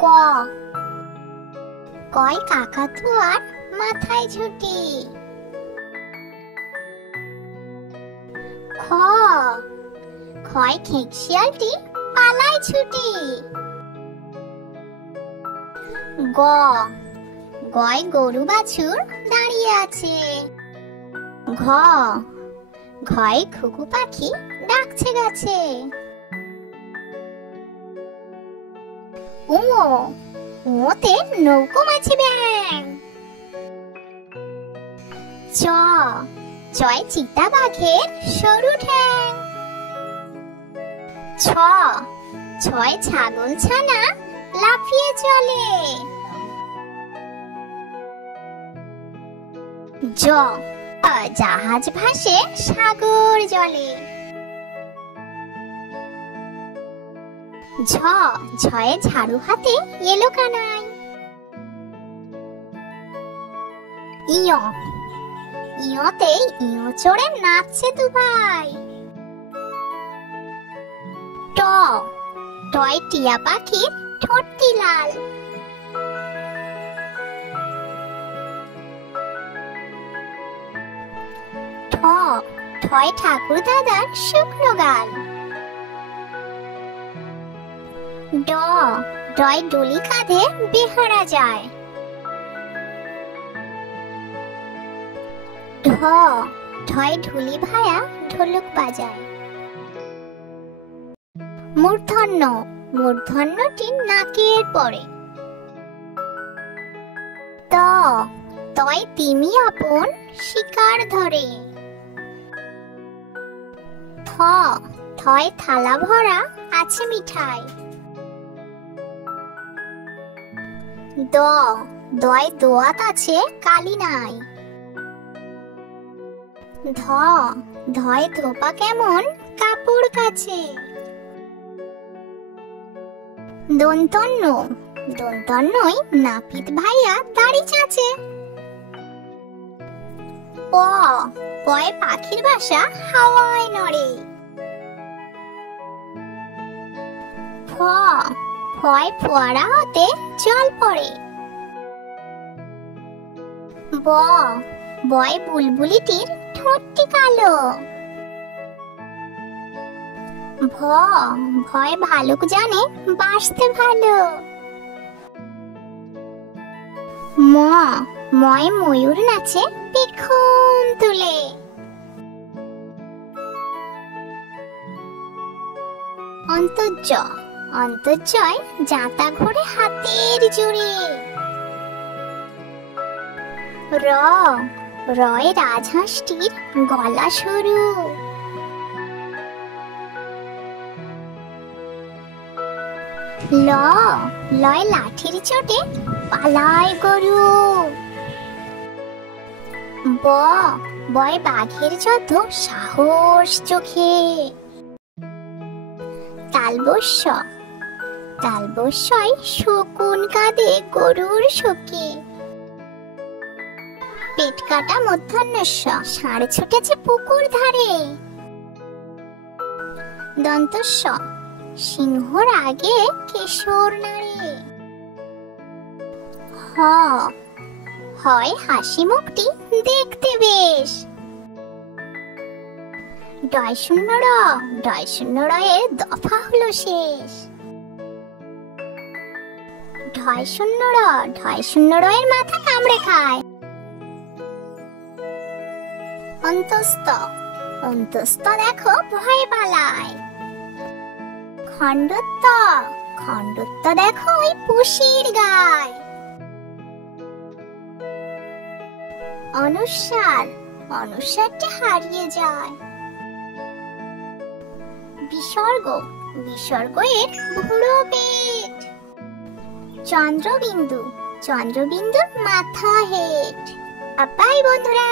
ক, কয় কাকাতুয়ার মাথায় ঝুঁটি। খ, খয় খেঁকশিয়ালটি পালায় ছুটি। গ, গয় গরু বাছুর দাঁড়িয়ে আছে। ঘ, ঘয় ঘুঘু পাখি ডাকছে গাছে। ও, ওতে নৌকো মাছি ব্যাং। চ, চয় চিতা বাঘের সরু ঠ্যাং। ছ, ছয় ছাগল ছানা লাফিয়ে চলে। জ, জাহাজ ভাসে সাগর জলে। ঝ, ঝয়ে ঝাড়ু হাতে এলো কানাই। ইয়, ইয়তে ইয় চড়ে নাচছে দুভাই। ট, টয় টিয়া পাখির ঠোঁটটি লাল। ঠ, ঠয় ঠাকুর দাদার শুকনো গাল। ড, ডয় ডলি কাঁধে বেহারা যায়। ঢ, ঢয় ঢুলি ভায়া ঢোলক বাজায়। মূর্ধন্য, মূর্ধন্যটি নাকের পরে। ত, তয় তিমি আপন শিকার ধরে। থ, থয় থালা ভরা আছে মিঠাই। দ, দয় দোয়াত আছে কালি নাই। ধ, ধয় ধোপা কেমন কাপড় কাছে। দন্তন্য, দন্তন্যই নাপিত ভাইয়া দাড়ি চাচে। প, পয় পাখির বাসা হাওয়ায় নড়ে। ফ, ফয় ফোয়ারা হতে জল পড়ে। ব, বয় বুলবুলিটির ঠোঁটটি কালো। ভ, ভয় ভালুক জানে বাসতে ভালো। ম, ময় ময়ূর নাচে পেখম তুলে। অন্তর্য, অন্তর্জয় জাঁতা ঘোরে হাতের জোরে। র, রয় রাজহাঁসটির গলা সরু। ল, লয় লাঠির চোটে পালায় গরু। ব, বয় বাঘের যত সাহস চোখে। তালবস্য, তালবস্যয় শকুন কাঁদে গরুর শোকে। পেট কাটা মধ্যাহ্নস্য, ষাঁড় ছুটেছে পুকুর ধারে। দন্তস্য, সিংহর আগে কেশর নাড়ে। হ, হয় হাসি মুখটি দেখতে বেশ। ডয় শূন্য র, ডয় শূন্য রয়ের দফা হলো শেষ। ঢয় শূন্য র, ঢয় শূন্য রয়ের মাথা কামড়ে খায়। অন্তস্থ, অন্তস্থ দেখো ভয়ে পালায়। খণ্ডত্ব, খণ্ডত্ব দেখো ওই পুষির গায়। অনুস্বার, অনুস্বারটি হারিয়ে যায়। বিসর্গ, বিসর্গ এর বুড়ো পেট। চন্দ্রবিন্দু, চন্দ্রবিন্দুর মাথা হেট। বাই বন্ধুরা।